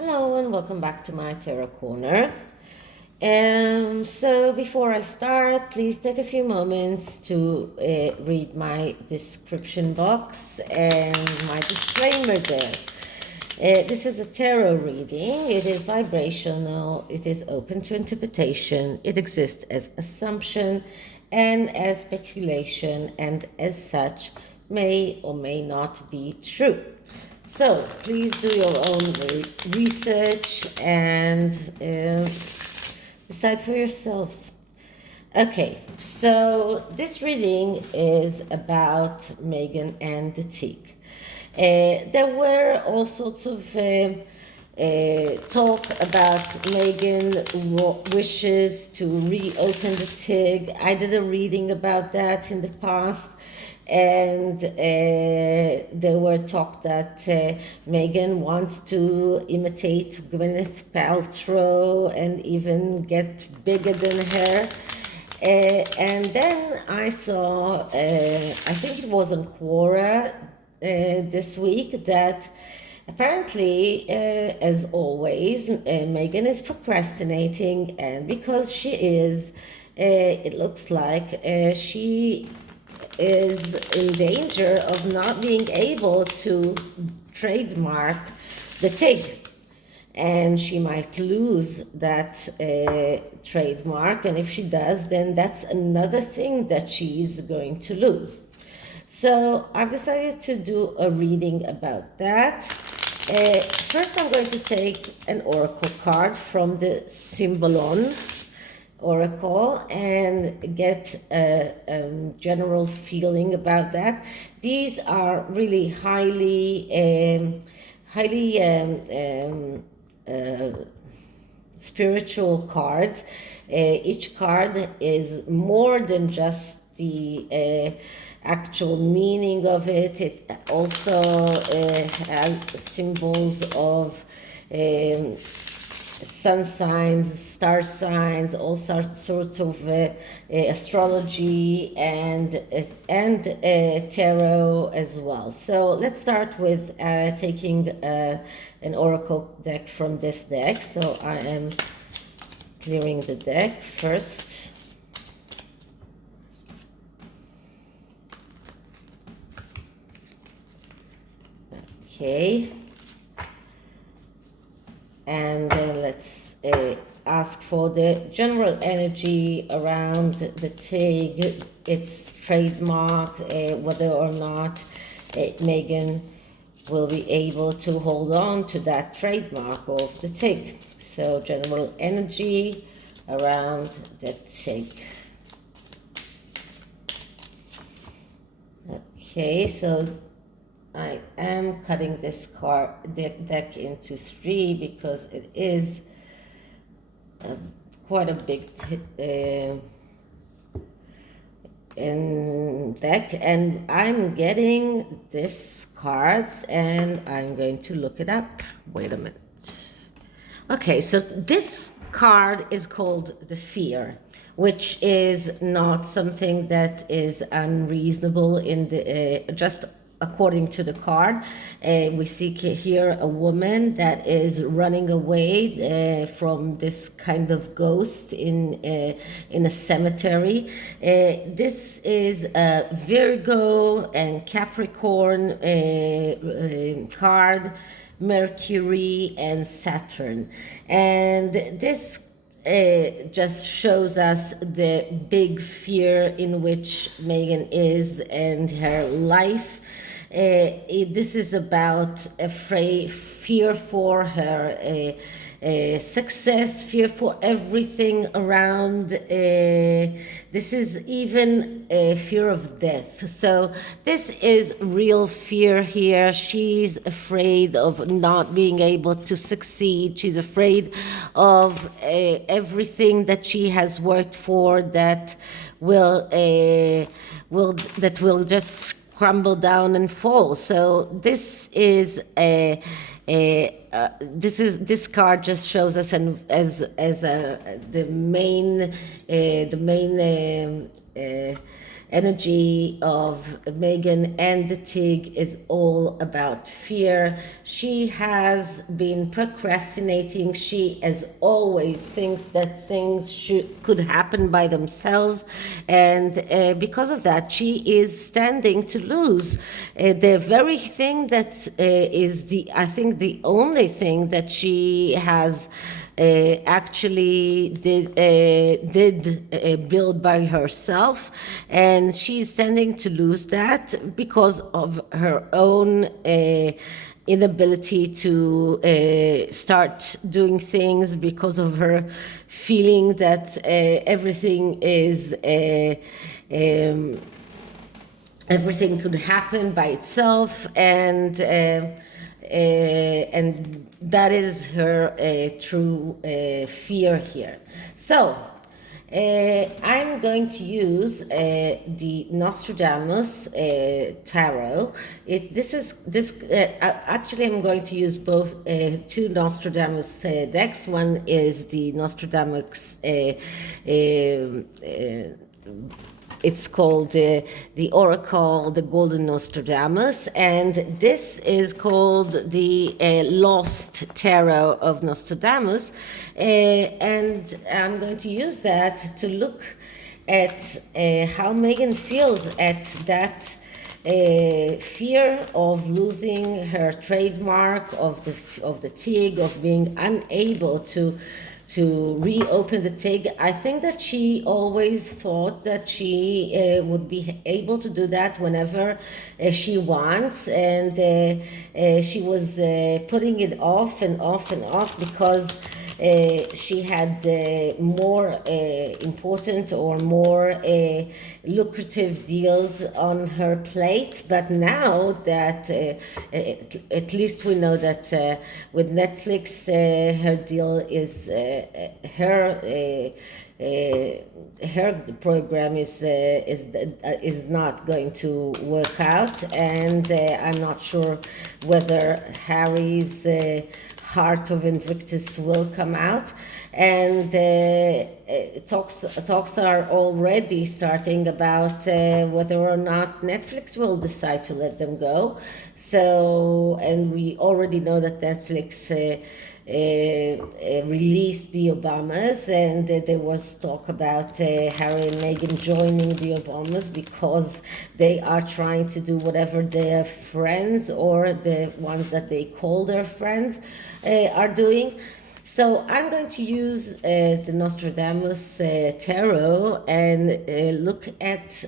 Hello and welcome back to my Tarot Corner. So before I start, please take a few moments to read my description box and my disclaimer there. This is a tarot reading. It is vibrational. It is open to interpretation. It exists as assumption and as speculation, and as such may or may not be true. So please do your own research and decide for yourselves. Okay, so this reading is about Meghan and the Tig. There were all sorts of talk about Meghan wishes to reopen the Tig. I did a reading about that in the past. And there were talk that Meghan wants to imitate Gwyneth Paltrow and even get bigger than her. And then I saw, I think it was on Quora this week, that apparently, as always, Meghan is procrastinating, and because she is, it looks like she is in danger of not being able to trademark the Tig, and she might lose that trademark, and if she does, then that's another thing that she's going to lose. So I've decided to do a reading about that. First I'm going to take an oracle card from the Symbolon Oracle and get a general feeling about that. These are really highly spiritual cards. Each card is more than just the actual meaning of it. It also has symbols of sun signs, star signs, all sorts of astrology and tarot as well. So let's start with taking an oracle deck from this deck. So I am clearing the deck first. Okay. And then let's ask for the general energy around the Tig, its trademark, whether or not Meghan will be able to hold on to that trademark of the Tig. So general energy around the Tig. Okay, so I am cutting this deck into 3 because it is quite a big deck, and I'm getting this cards and I'm going to look it up. Wait a minute. Okay, so this card is called the Fear, which is not something that is unreasonable in the just according to the card. We see here a woman that is running away from this kind of ghost in a cemetery. This is a Virgo and Capricorn card, Mercury and Saturn, and this just shows us the big fear in which Meghan is and her life. This is about fear for her success, fear for everything around. This is even a fear of death. So this is real fear here. She's afraid of not being able to succeed. She's afraid of everything that she has worked for that will just crumble down and fall. So this is this card just shows us the main energy of Meghan and the Tig is all about fear. She has been procrastinating. She, as always, thinks that things could happen by themselves, and because of that, she is standing to lose. The very thing that is I think, the only thing that she has actually did build by herself, and she's tending to lose that because of her own inability to start doing things, because of her feeling that everything could happen by itself, and that is her true fear here. So I'm going to use the Nostradamus tarot. Actually, I'm going to use both two Nostradamus decks. One is the Nostradamus it's called the Oracle, the Golden Nostradamus, and this is called the Lost Tarot of Nostradamus. And I'm going to use that to look at how Meghan feels at that fear of losing her trademark, of the Tig, of being unable to reopen the Tig. I think that she always thought that she would be able to do that whenever she wants, and she was putting it off and off and off because she had more important or more lucrative deals on her plate. But now that at least we know that with Netflix, her deal is her program is not going to work out, and I'm not sure whether Harry's Heart of Invictus will come out, and talks are already starting about whether or not Netflix will decide to let them go. So, and we already know that Netflix released the Obamas, and there was talk about Harry and Meghan joining the Obamas because they are trying to do whatever their friends, or the ones that they call their friends, are doing. So I'm going to use the Nostradamus tarot and look at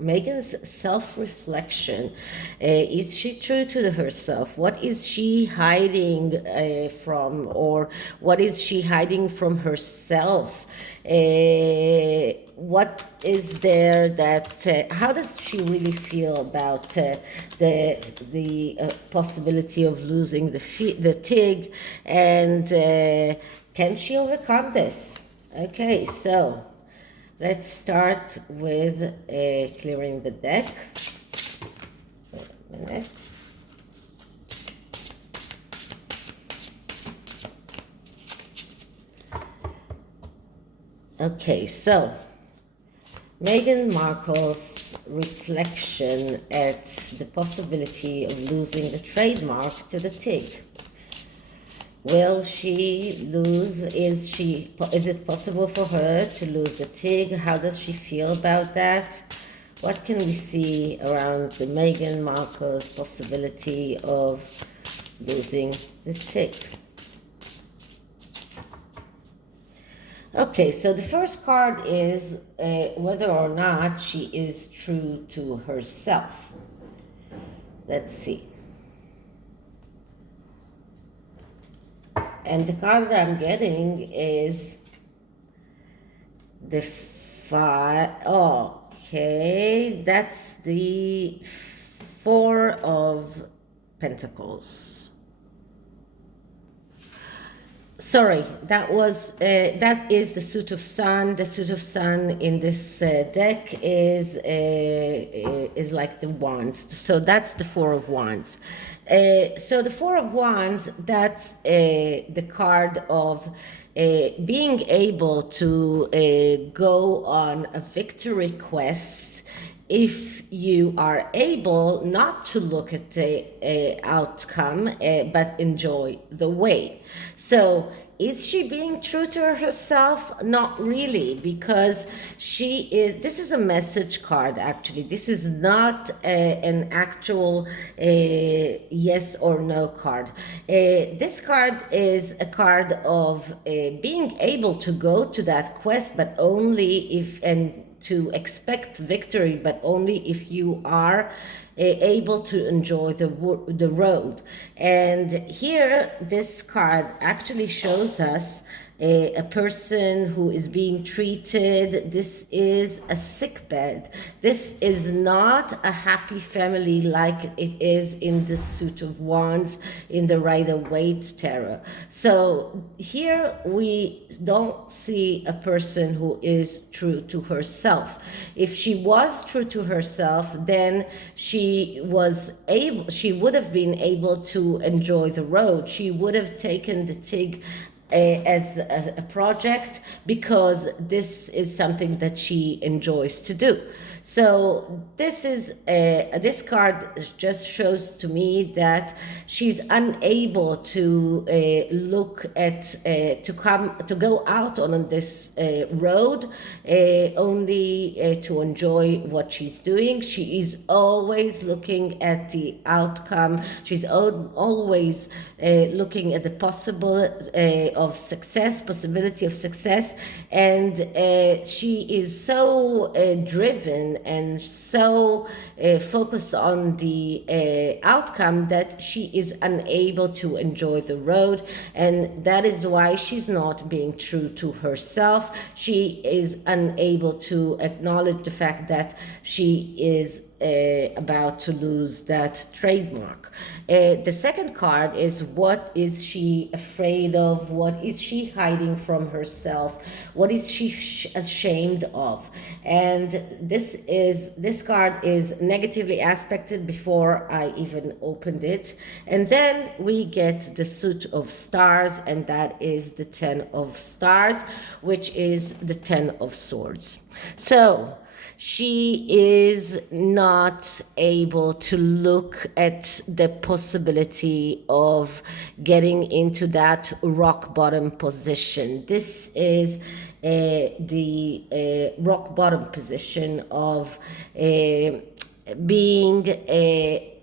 Meghan's self-reflection. Is she true to herself? What is she hiding from, or what is she hiding from herself? What is there that, how does she really feel about the possibility of losing the Tig, and can she overcome this? Okay, so let's start with clearing the deck. Wait a minute. Okay, so Meghan Markle's reflection at the possibility of losing the trademark to the Tig. Will she lose? Is it possible for her to lose the Tig? How does she feel about that? What can we see around the Meghan Markle's possibility of losing the Tig? Okay, so the first card is whether or not she is true to herself. Let's see. And the card that I'm getting is the five. Okay, that's the Four of Pentacles. So sorry, that is the suit of sun. The suit of sun in this deck is like the wands. So that's the Four of Wands. So the Four of Wands, that's the card of being able to go on a victory quest if you are able not to look at the outcome, but enjoy the way. So is she being true to herself? Not really, because this is a message card actually. This is not an actual yes or no card. This card is a card of being able to go to that quest, but only if, and to expect victory, but only if you are able to enjoy the road. And here, this card actually shows us a person who is being treated. This is a sick bed. This is not a happy family like it is in the Suit of Wands in the Rider-Waite tarot. So here we don't see a person who is true to herself. If she was true to herself, then she would have been able to enjoy the road. She would have taken the TIG as a project, because this is something that she enjoys to do. So this card just shows to me that she's unable to look at to go out on this road only to enjoy what she's doing. She is always looking at the outcome. She's always looking at the possibility of success, and she is so driven and so focused on the outcome that she is unable to enjoy the road, and that is why she's not being true to herself. She is unable to acknowledge the fact that she is about to lose that trademark. The second card is, what is she afraid of? What is she hiding from herself? What is she ashamed of? And this card is negatively aspected before I even opened it. And then we get the Suit of Stars, and that is the Ten of Stars, which is the Ten of Swords. So she is not able to look at the possibility of getting into that rock bottom position. This is the rock bottom position of being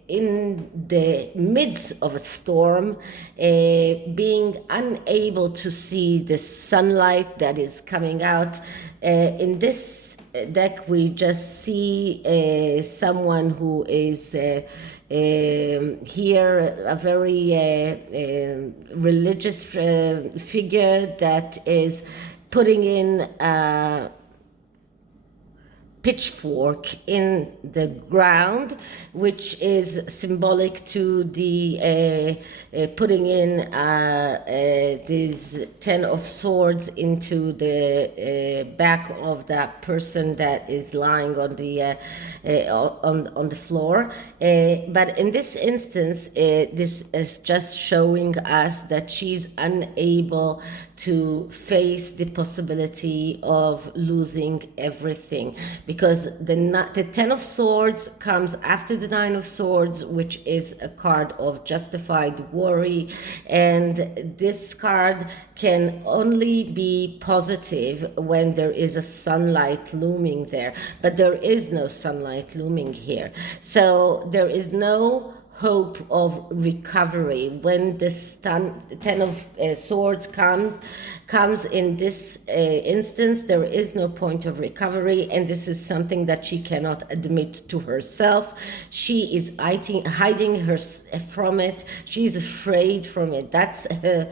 in the midst of a storm, being unable to see the sunlight that is coming out. In this deck, we just see someone who is here, a very religious figure that is putting in pitchfork in the ground, which is symbolic to the putting in this Ten of Swords into the back of that person that is lying on the floor. But in this instance, this is just showing us that she's unable to face the possibility of losing everything, because the Ten of Swords comes after the Nine of Swords, which is a card of justified worry, and this card can only be positive when there is a sunlight looming there, but there is no sunlight looming here, so there is no hope of recovery. When this Ten of Swords comes in this instance, there is no point of recovery, and this is something that she cannot admit to herself. She is hiding her from it. She's afraid from it. That's her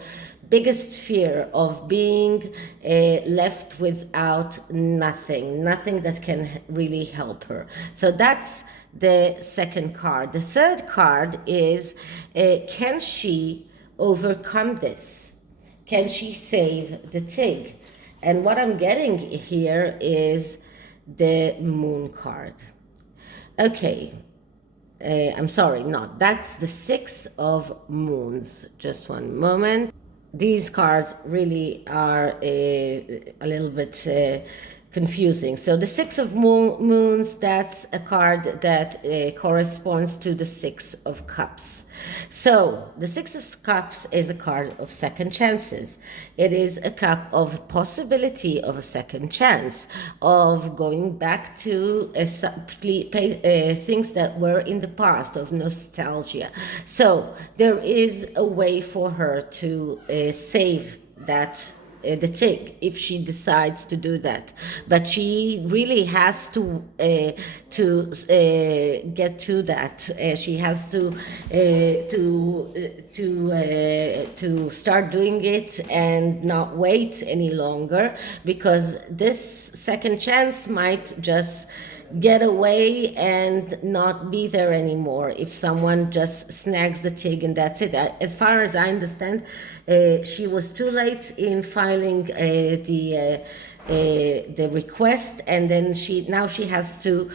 biggest fear, of being left without nothing that can really help her. So that's the second card. The third card is, can she overcome this? can she save the Tig? And what I'm getting here is the Moon card. Okay, I'm sorry, not. That's the Six of Moons. Just one moment. These cards really are a little bit confusing. So the Six of Moons, that's a card that corresponds to the Six of Cups. So the Six of Cups is a card of second chances. It is a cup of possibility of a second chance, of going back to things that were in the past, of nostalgia. So there is a way for her to save that the Tig, if she decides to do that, but she really has to get to that. She has to start doing it and not wait any longer, because this second chance might just get away and not be there anymore if someone just snags the Tig and that's it. As far as I understand, she was too late in filing the request, and then she has to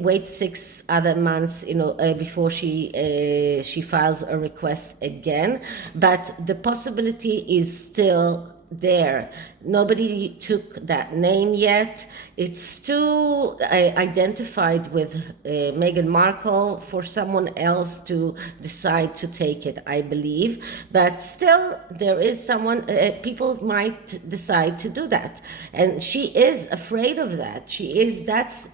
wait 6 other months, before she files a request again. But the possibility is still there. Nobody took that name yet. It's too identified with Meghan Markle for someone else to decide to take it, I believe. But still, there is someone, people might decide to do that. And she is afraid of that.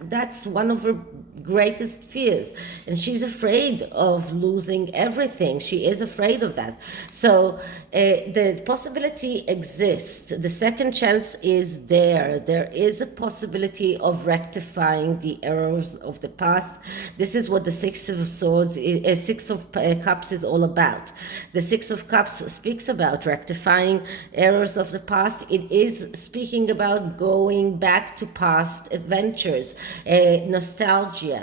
That's one of her greatest fears, and she's afraid of losing everything. She is afraid of that. So the possibility exists. The second chance is there. There is a possibility of rectifying the errors of the past. This is what the Six of Swords, Six of Cups is all about. The Six of Cups speaks about rectifying errors of the past. It is speaking about going back to past adventures, nostalgia,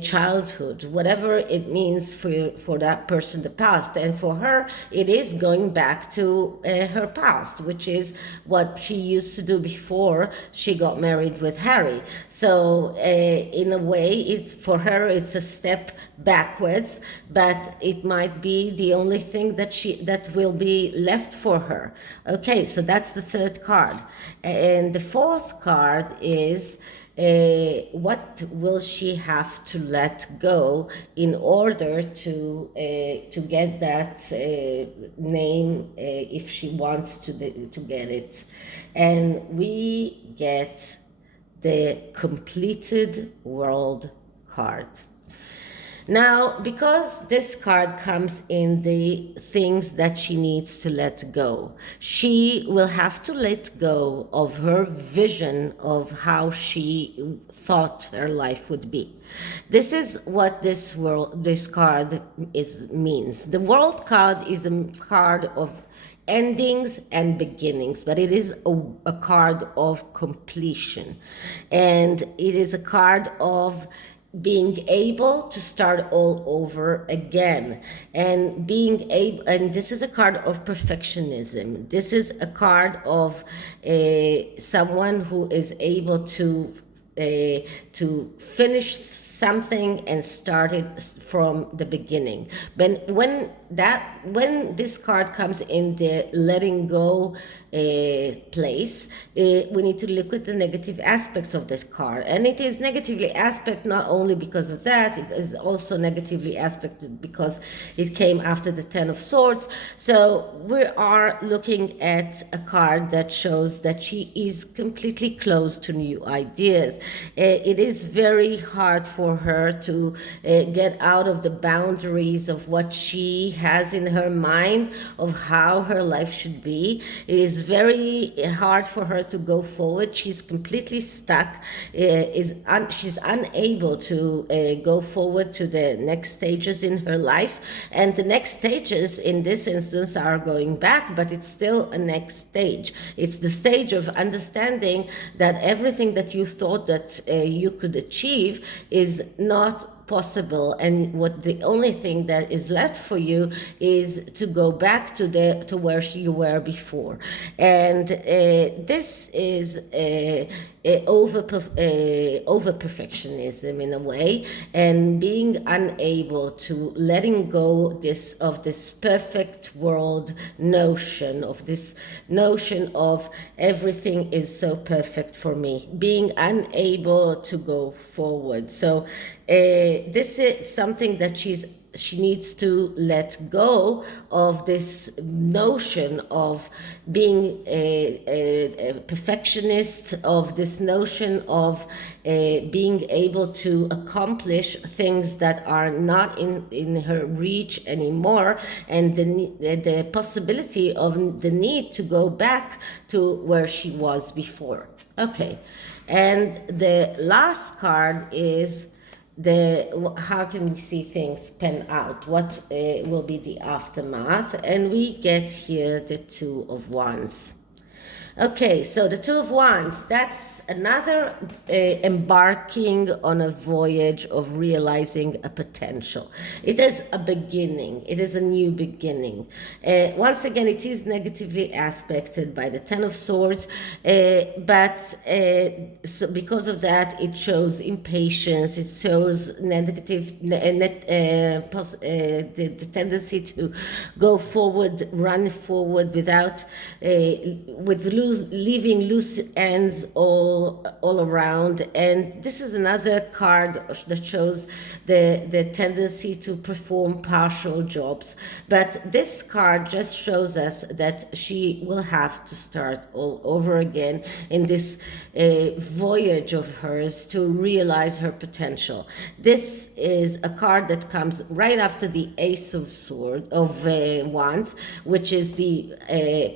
childhood, whatever it means for that person, the past. And for her, it is going back to her past, which is what she used to do before she got married with Harry. So in a way, it's for her, it's a step backwards, but it might be the only thing that will be left for her. Okay, so that's the third card. And the fourth card is what will she have to let go in order to get that name, if she wants to get it. And we get the completed world card. Now, because this card comes in the things that she needs to let go, she will have to let go of her vision of how she thought her life would be. This is what this card means. The world card is a card of endings and beginnings, but it is a card of completion. And it is a card of being able to start all over again, and and this is a card of perfectionism. This is a card of someone who is able to finish something and start it from the beginning. But when this card comes in the letting go place, we need to look at the negative aspects of this card. And it is negatively aspect not only because of that, it is also negatively aspected because it came after the Ten of Swords. So we are looking at a card that shows that she is completely closed to new ideas. It is very hard for her to get out of the boundaries of what she has in her mind of how her life should be. It is very hard for her to go forward. She's completely stuck. She's unable to go forward to the next stages in her life. And the next stages in this instance are going back, but it's still a next stage. It's the stage of understanding that everything that you thought that you could achieve is not possible, and what the only thing that is left for you is to go back to where you were before. And this is over perfectionism in a way, and being unable to letting go of this perfect world notion, of this notion of everything is so perfect for me, being unable to go forward. So this is something that she needs to let go of, this notion of being a perfectionist, of this notion of being able to accomplish things that are not in her reach anymore, and the possibility of the need to go back to where she was before. Okay, and the last card is how can we see things pan out? What will be the aftermath? And we get here the Two of Wands. Okay, so the Two of Wands, that's another embarking on a voyage of realizing a potential. It is a beginning. It is a new beginning. Once again, it is negatively aspected by the Ten of Swords, but so because of that, it shows impatience. It shows the tendency to go forward, run forward without leaving loose ends all around. And this is another card that shows the tendency to perform partial jobs. But this card just shows us that she will have to start all over again in this voyage of hers to realize her potential. This is a card that comes right after the Ace of Wands, which is the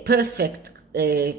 perfect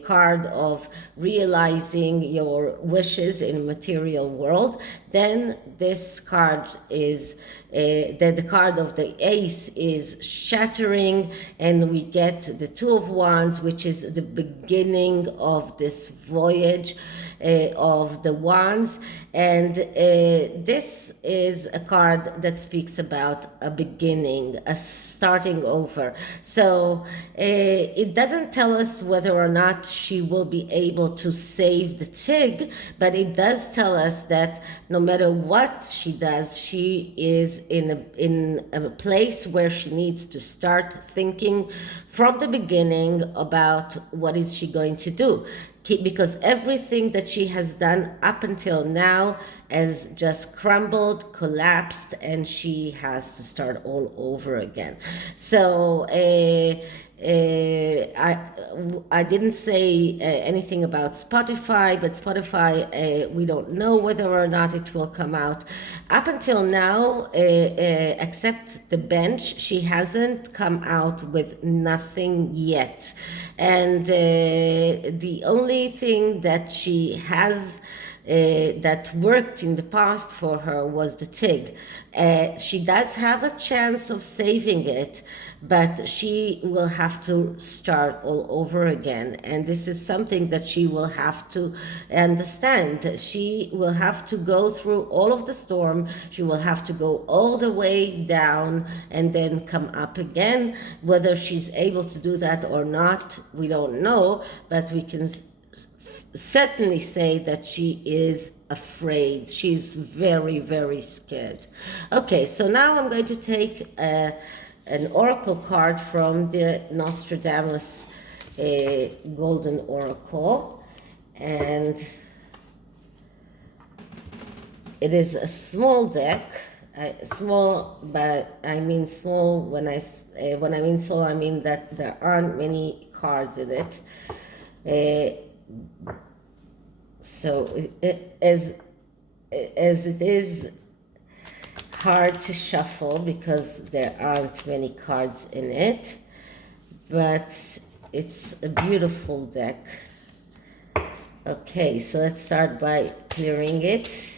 card of realizing your wishes in a material world. Then this card is the card of the Ace is shattering, and we get the Two of Wands, which is the beginning of this voyage of the Wands. And this is a card that speaks about a beginning, a starting over. So it doesn't tell us whether or not she will be able to save the Tig, but it does tell us that no matter what she does, she is in a place where she needs to start thinking from the beginning about what is she going to do. Because everything that she has done up until now has just crumbled, collapsed, and she has to start all over again. So I didn't say anything about Spotify, but Spotify, we don't know whether or not it will come out. Up until now, except the bench, she hasn't come out with nothing yet. And the only thing that she has that worked in the past for her was the Tig. She does have a chance of saving it, but she will have to start all over again. And this is something that she will have to understand. She will have to go through all of the storm. She will have to go all the way down and then come up again. Whether she's able to do that or not, we don't know, but we can certainly say that she is afraid. She's very, very scared. Okay, so now I'm going to take an oracle card from the Nostradamus Golden Oracle, and it is a small deck. Small, but I mean small. When I mean small, I mean that there aren't many cards in it. So as it is hard to shuffle because there aren't many cards in it, but it's a beautiful deck. Okay, so let's start by clearing it.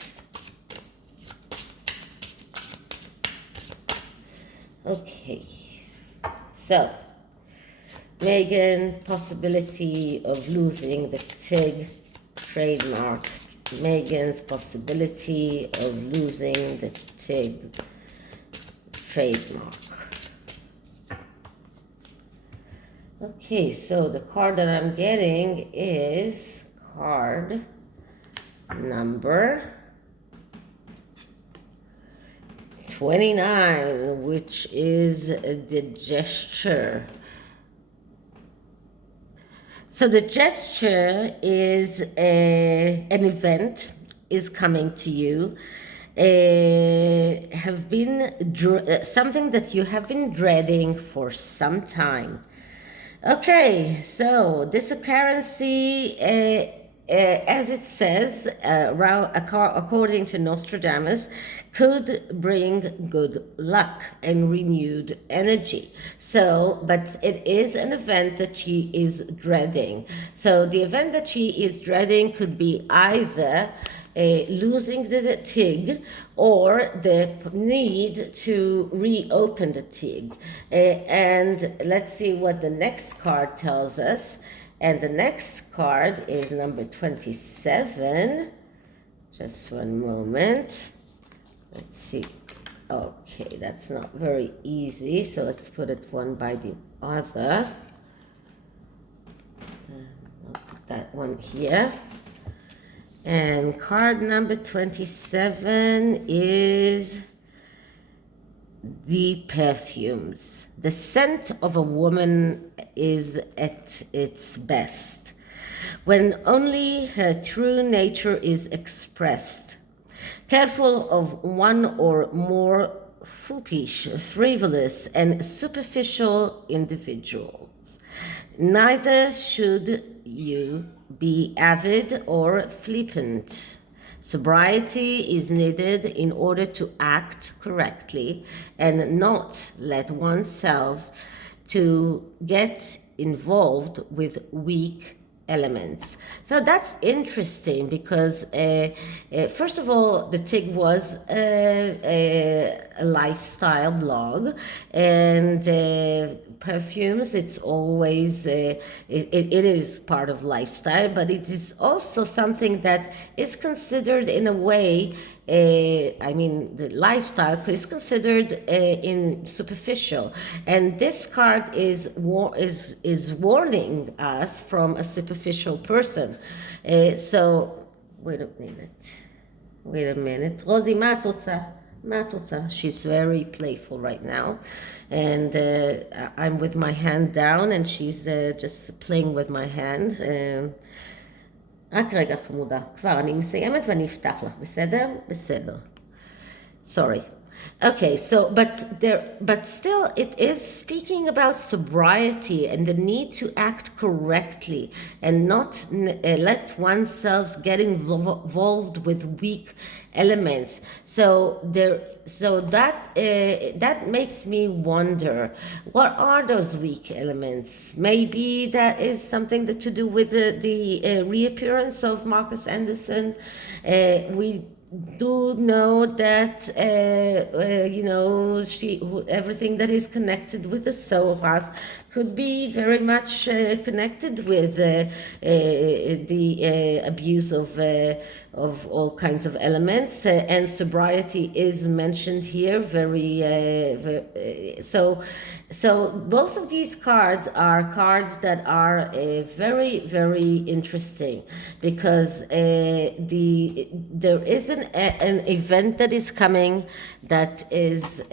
Okay, so Meghan, possibility of losing the Tig trademark Meghan's possibility of losing the TIG trademark. Okay, so the card that I'm getting is card number 29, which is the gesture. So the gesture is an event is coming to you. Have been something that you have been dreading for some time. Okay, so this occurrency, as it says, according to Nostradamus, could bring good luck and renewed energy. So, but it is an event that she is dreading. So the event that she is dreading could be either losing the TIG or the need to reopen the TIG. And let's see what the next card tells us. And the next card is number 27. Just one moment. Let's see. Okay, that's not very easy. So let's put it one by the other. I'll put that one here. And card number 27 is the perfumes. The scent of a woman is at its best when only her true nature is expressed. Careful of one or more foppish, frivolous, and superficial individuals. Neither should you be avid or flippant. Sobriety is needed in order to act correctly and not let oneself to get involved with weak elements. So that's interesting because first of all, the TIG was a lifestyle blog, and perfumes, it's always it is part of lifestyle, but it is also something that is considered in a way, I mean, the lifestyle is considered in superficial, and this card is warning us from a superficial person. So wait a minute, Rosie, מה את רוצה? מה את רוצה? She's very playful right now, and I'm with my hand down and she's just playing with my hand. רק רגע חמודה, כבר אני מסיימת ואני אפתח לך, בסדר? בסדר. Sorry. Okay, so but still it is speaking about sobriety and the need to act correctly and not let oneself get involved with weak elements. So that makes me wonder, what are those weak elements? Maybe that is something that to do with the reappearance of Marcus Anderson. We do know that everything that is connected with the Soras could be very much connected with the abuse of all kinds of elements, and sobriety is mentioned here so both of these cards are cards that are very, very interesting, because there is an event that is coming that is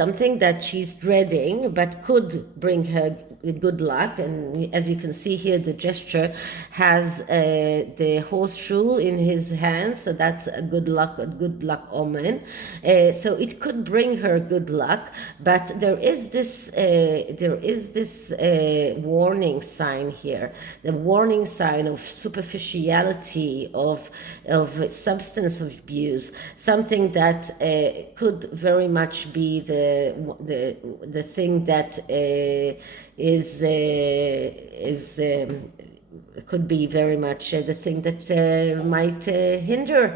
something that she's dreading but could bring her good luck. And as you can see here, the gesture has the horseshoe in his hand, so that's a good luck omen. So it could bring her good luck, but there is this warning sign here, the warning sign of superficiality, of substance abuse, something that could very much be the thing that could be very much the thing that might hinder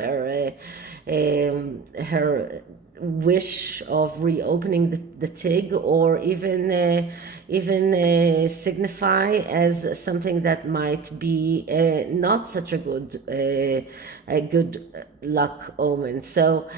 her wish of reopening the TIG, or even signify as something that might be not such a good luck omen. So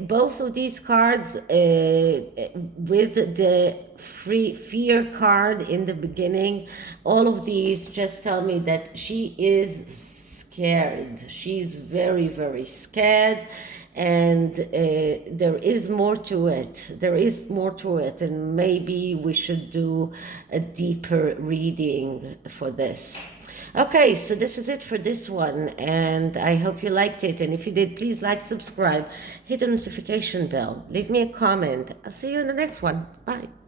both of these cards, with the fear card in the beginning, all of these just tell me that she is scared. She's very, very scared, and there is more to it. There is more to it, and maybe we should do a deeper reading for this. Okay, so this is it for this one, and I hope you liked it. And if you did, please like, subscribe, hit the notification bell, leave me a comment. I'll see you in the next one. Bye.